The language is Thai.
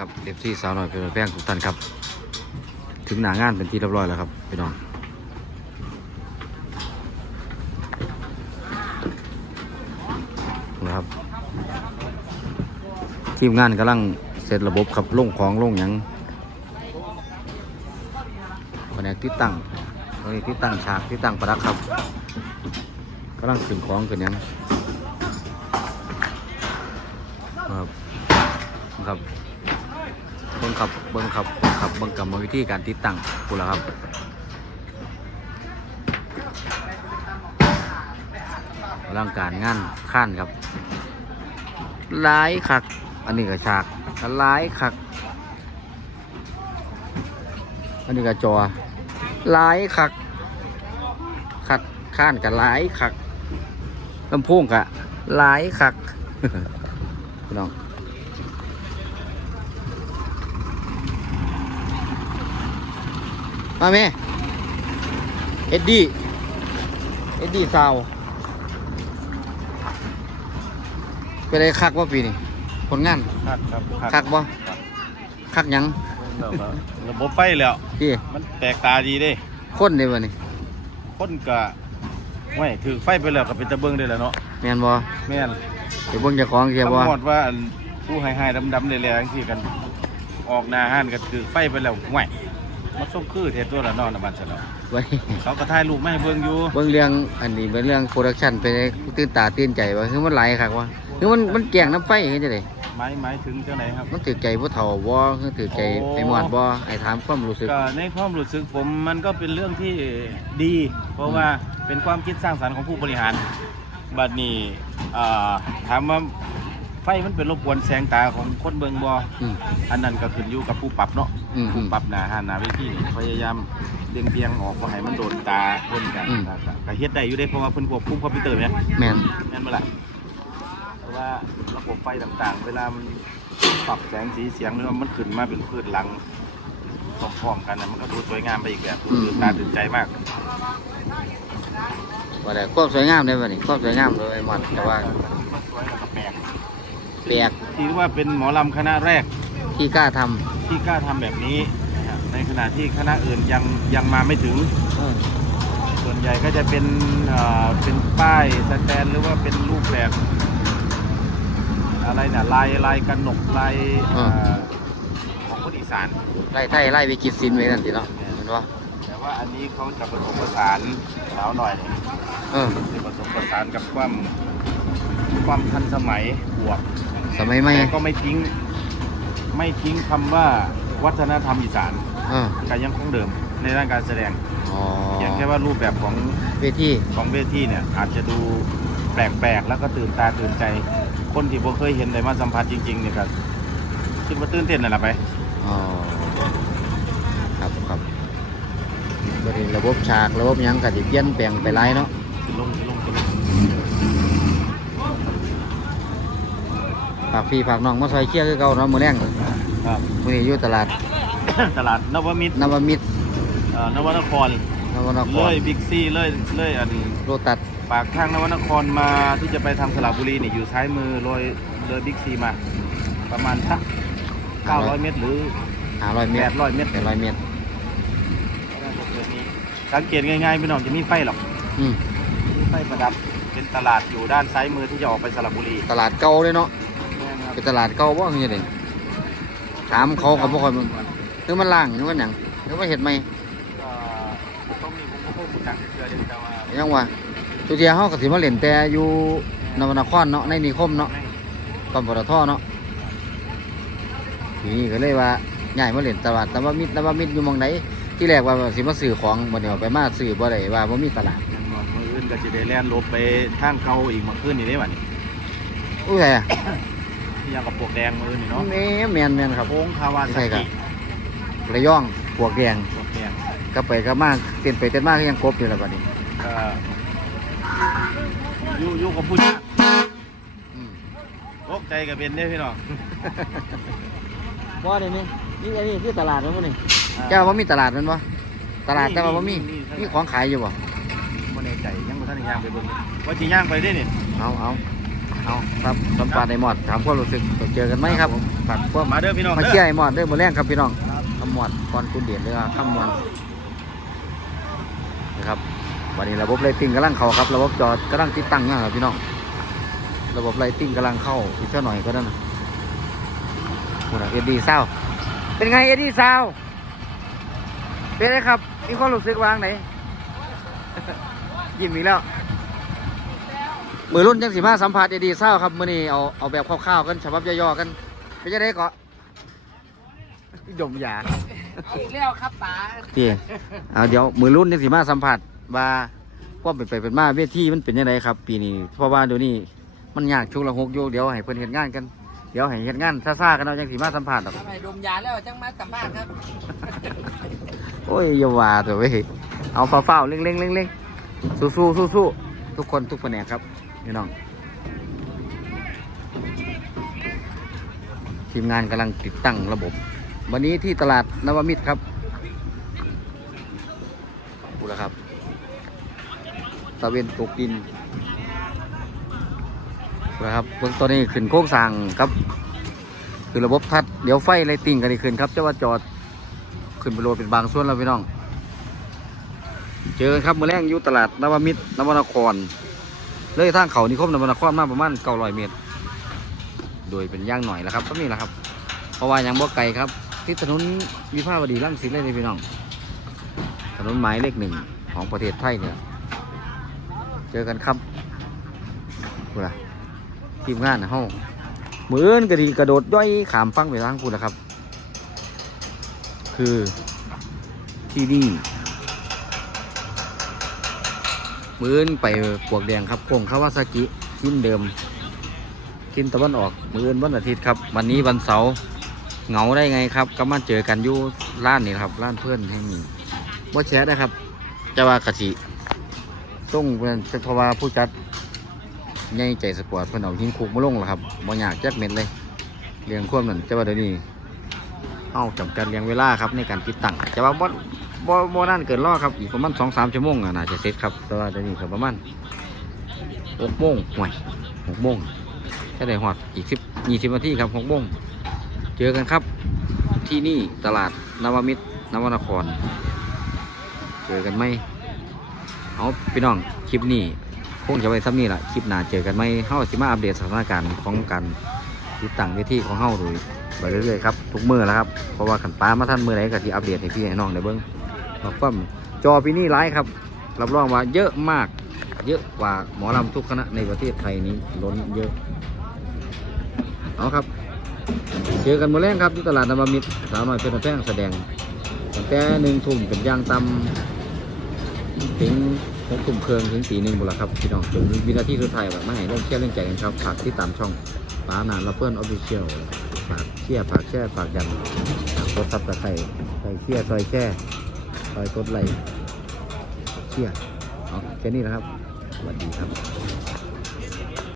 ครับเอฟซีสาวหน่อยเป็นแป้งทุกท่านครับ ถึงหนางานเป็นที่เรียบร้อยแล้วครับพี่น้องนะครับ ทีมงานกำลังเสร็จระบบครับลงของลงหยังแผนกติดตั้งตอนนี้ติดตั้งฉากติดตั้งประดักครับกำลังขึ้นของขึ้นหยังครับครับ ครับเบิ้งครับครับเบิ้งกรรมวิธีการติดตั้งกูละครับร่างการงานข้านครับหลายคัก อันนี้ก็ฉากหลายคัก อันนี้ก็จอหลายคักคัดข้านกับหลายคักลำโพงกะหลายคักพี่น้อง มาแม่ เอ็ดดี้ เอ็ดดี้ซาวเป็นไรคักว่าปีนี้ผลงาน คักครับคักบ่คักหยังแล้วก็ระบบไฟแล้วพี่มันแปลกตาดีเด้คนเด้บ่นี่คนกะไม่ถือไฟไปแล้วก็เป็นตะเบิงได้แล้วเนาะแม่นบ่แม่นไปเบิ่งเจ้าของเสียบ่ตำรวจว่าอันผู้ให้ให้ดำๆเลยๆจังซี่กัน ออกหน้าห้านก็ถือไฟไปแล้วห่วย มาส่งคือเทตัวละเนอนนะมันซะแล้วไว้เขาก็ถ่ายรูปมาให้เบิ่งอยู่เบิ่งเรื่องอันนี้เป็นเรื่องโปรดักชันเป็นไงตื่นตาตื่นใจบ่คือมันหลายคักวะคือมันมันแกล้งน้ำไฟเฮ็ดจังได๋หมายหมายถึงเจ้าไหนครับ มันถือใจผู้เฒ่าบ่คือถือใจโอ้ไอ้หมอดบ่ไอ้ถามความรู้สึก ก็ในความรู้สึกผมมันก็เป็นเรื่องที่ดี เพราะว่าเป็นความคิดสร้างสรรค์ของผู้บริหาร บัดนี้อ่าถามว่า ไฟมันเป็นรบกวนแสงตาของคนเบิงบออืม อันนั้นก็ขึ้นอยู่กับผู้ปรับเนาะอืมอืผู้มปรับหนาหาหนาเวทีพยายามเลียงเบียงออกว่าให้มันโดนตาคนกันอืมก็ก็ก็เฮ็ดได้อยู่ได้เพราะว่าเพิ่นควบคุมคอมพิวเตอร์เนี่ย แม่นแม่นบ่ล่ะเพราะว่าระบบไฟต่างๆ เวลามันปรับแสงสีเสียงหรือว่ามันขึ้นมาเป็นพืชหลังพร้อมๆกันนะมันก็ดูสวยงามไปอีกแบบตื่นตาตื่นใจมากบ่ได้ความสวยงามได้บ่นี่ความสวยงามเลยไอ้หมอดแต่ว่า มันสวยแล้วก็แปลก แปลกถือว่าเป็นหมอลำคณะแรกที่กล้าทำที่กล้าทำแบบนี้นะครับในขณะที่คณะอื่นยังยังมาไม่ถึงเออส่วนใหญ่ก็จะเป็นเอ่อเป็นป้ายสแตนหรือว่าเป็นรูปแบบ อะไรเนี่ยลายลายกระหนกลายเอ่อของคนอีสาน ไล่ไทยไล่ไปกินซินไว้นั่นสิเนาะเห็นบ่แต่ว่าอันนี้เขาจะผสมผสานสาวหน่อยเนี่ยเออจะผสมผสานกับความความทันสมัยบวก สมัยใหม่แต่ก็ไม่ทิ้ง ไม่ทิ้งคำว่าวัฒนธรรมอีสานเออก็ยังคงเดิมในด้านการแสดงอ๋อเพียงแค่ว่ารูปแบบของเวทีของเวทีเนี่ย อาจจะดูแปลกๆ แล้วก็ตื่นตาตื่นใจ คนที่บ่เคยเห็นได้มาสัมผัสจริงๆเนี่ยก็คิดว่าตื่นเต้นนั่นแหละไป อ๋อครับครับบริระบบฉากระบบหยังก็สิเปลี่ยนแปลงไปหลายเนาะสิลงสิลงสิลง ฝากพี่ฝากน้องมาซอยเชียร์คือเก่าเนาะมื้อแรงครับ มื้อนี้อยู่ตลาด ตลาดนวมิตรนวมิตรเอ่อนวนครนวนคเลรยบิ๊กซีเลยเลยอันโลตัสปากทางนวนครมาที่จะไปทางสระบุรีนี่อยู่ซ้ายมือเลยเลยบิ๊กซีมา ประมาณสัก900 เมตรหรือ 500เมตร800เมตร 800เมตรสังเกตง่ายๆไม่น้องจะมีไฟหรอกอืมมีไฟประดับ เป็นตลาดอยู่ด้านซ้ายมือที่จะออกไปสระบุรี ตลาดเก่าเลยเนาะ เป็นตลาดเก่าบ่คือจังได๋ถามเขาก็บ่ค่อยมันคือมันล่างหรือมันหยังหรือว่าเฮ็ดใหม่ก็ต้องมีผมก็คงจังเชื่อเดี๋ยวจะว่ายังว่าสุเทียเฮาก็สิมาเล่นแต่อยู่นวนครเนาะในนิคมเนาะกอมปตทเนาะทีนี้ก็เลยว่าย้ายมาเล่นตลาดนวมิตรนวมิตรอยู่หมองไหนที่แรกว่าสิมาซื้อของบัดนี้เอาไปมาซื้อบ่ได้ว่าบ่มีตลาดมืออื่นก็จะได้แล่นลบไปทางเขาอีกมาขึ้นนี่ได้บัดนี้อุ้ยไสอะที่ ยังกับปวกแดงมือนี่เนาะแม่แมนแม่นครับโค้งคาวาใช่ซาครักิระยองพวกแดงปวกแดงกลับไปกลับมากเต้นไปเต้นมาก็ยังกบอยู่แล้วบัดนี้อยู่อยู่กับผู้ชายอืมตกใจกับเป็นเนี่ยพี่น้องบ่ได้นี่นี่อันนี้คือตลาดแล้วมื้อนี้เจ้าบ่มีตลาดแม่นบ่ตลาดแต่ว่าบ่มีมีของขายอยู่บ่บ่แน่ใจยังบ่ทันย่างไปเบิ่งว่าสิย่างไปได้นี่เอาเอา เอาเอาครับสัมปาในหมอดถามความรู้สึกเจอกันไหมครับฝากความมาเด้อพี่น้องมาเด้อเชียร์ไอ้หมอดเด้อมือแรงครับพี่น้องคำหมอดก่อนคุณเดียนเด้อคำหมอดนะครับวันนี้ระบบไลติ้งกำลังเข้าครับระบบจอดกำลังติดตั้งอยู่ครับพี่น้องระบบไลติ้งกำลังเข้าอีกเท่าหน่อยก็ได้นะโอ้โหเอ็ดดี้เศร้าเป็นไงเอ็ดดี้เศร้าเป็นไงครับมีความรู้สึกวางไหนยิ้มอีกแล้ว มือรุ่นยังสิมาสัมผัสดีๆเศร้าครับมือนี้เอาเอาแบบคร่าวๆกันฉบับย่อๆกันไปจะได้เกาะดมยาอีกแล้วครับป๋าพี่เอาเดี๋ยวมือรุ่นยังสิมาสัมผัสว่าความเป็นไปเป็นมาเวทีมันเป็นยังไงครับ ปีนี้เพราะว่าเดี๋ยวนี้มันยากชุกละหกโยเดี๋ยวให้เพิ่นเห็นงานกันเดี๋ยวให้เห็นงานซ่าๆกันเอาจังสิมาสัมผัสหรอกทำไมดมยาแล้วจังมาสัมภาษณ์ครับโอ้ยอย่าว่าแต่เว้ยเอาเฝ้าๆเร่งๆเร่งๆสู้ๆสู้ๆทุกคนทุกแผนกครับ พี่น้อง ทีมงานกำลังติดตั้งระบบ วันนี้ที่ตลาดนวมิตรครับดูแลวครับตะเวนตกดินดูแลครับเบื้องต้นนี้ขึ้นโค้งสั่งครับ คือระบบทัดเดี๋ยวไฟไลติงกันอีกขึ้นครับเจะว่าจอดขึ้นไปโรดเป็นบางส่วนแล้วพี่น้อง เจอกันครับมือแรงยู่ตลาดนวมิตรนวนคร เลยทางเขานิคมนวนครมาประมาณ900เมตร โดยเป็นย่างหน่อยแล้วครับก็นี่แหละครับ เพราะว่ายังบ่ไกลครับ ที่ถนนวิภาวดีรังสิตเลยนี่พี่น้อง ถนนหมายเลขหนึ่งของประเทศไทยเนี่ย เจอกันครับกูละทีมงานนะเฮามืออื่นกระดีกระโดดย่อยขามฟังไปทางกูละครับ คือที่นี่ มือื่นไปปวกแดงครับโค้งคาวาซากิชิ้นเดิมทินตะวันออกมือื่นวันอาทิตย์ครับ วันนี้วันเสาร์เหงาได้ไงครับ ก็มาเจอกันอยู่ร้านนี่ครับร้านเพื่อนแห่งนี้ว่าแชร์ได้ครับ จะว่ากะทิต้องเป็นเพราะว่าผู้จัดใหญ่ใจสปอร์ตเพื่อนเอาหินคุกมาลงแล้วครับบ่อยากแจ็คเม็ดเลยเรียงควบนั่นจะว่าเดี๋ยวนี้เอาจำกัดเรียงเวลาครับในการติดตั้งจะว่าบ่ บ่บ่นั่นเกินรอครับอีกประมาณสองสามชั่วโมงอะน่าจะเสร็จครับแต่ว่าเดี๋ยวนี้ก็ประมาณหกโมงห่วยหกโมงแค่ได้หอดอีกสิบยี่สิบนาทีครับหกโมงเจอกันครับ ที่นี่ตลาดนวมิตรนวนคร เจอกันไหมเอาพี่น้องคลิปนี้คงจะไว้ซ้ำนี่แหละคลิปหน้าเจอกันไหมเฮาสิมาอัปเดตสถานการณ์ของการติดตั้งเวทีของเฮาโดยไปเรื่อยๆครับทุกมือแล้วครับเพราะว่าขันป้ามาท่านมือไหนก็ที่อัปเดตให้พี่ให้น้องได้เบิ้ง บอกว่าจอปีนี้ร้ายครับ รับรองว่าเยอะมาก เยอะกว่าหมอลำทุกคณะในประเทศไทยนี้ล้นเยอะ เอาครับ เจอกันมื้อแรงครับที่ตลาดนวมิตรสาวน้อยเพชรแป้งแสดงตั้งแต่หนึ่งทุ่มเป็นย่างตำถึงหกทุ่มเครื่องถึงตีหนึ่งบุนละครับพี่น้องจนวินาทีสุดท้ายแบบไม่ให้เล่นเชี่ยร์เล่นใจกันครับฝากที่ตามช่องป้านานและเพื่อนออฟฟิเชียลฝากเชี่ยฝากแช่ฝากยันฝากกดซับตะไคร้ใส่เชี่ยร์ซอยแช่ คอยกดไลค์เชียร์เอาแค่นี้นะครับสวัสดีครับ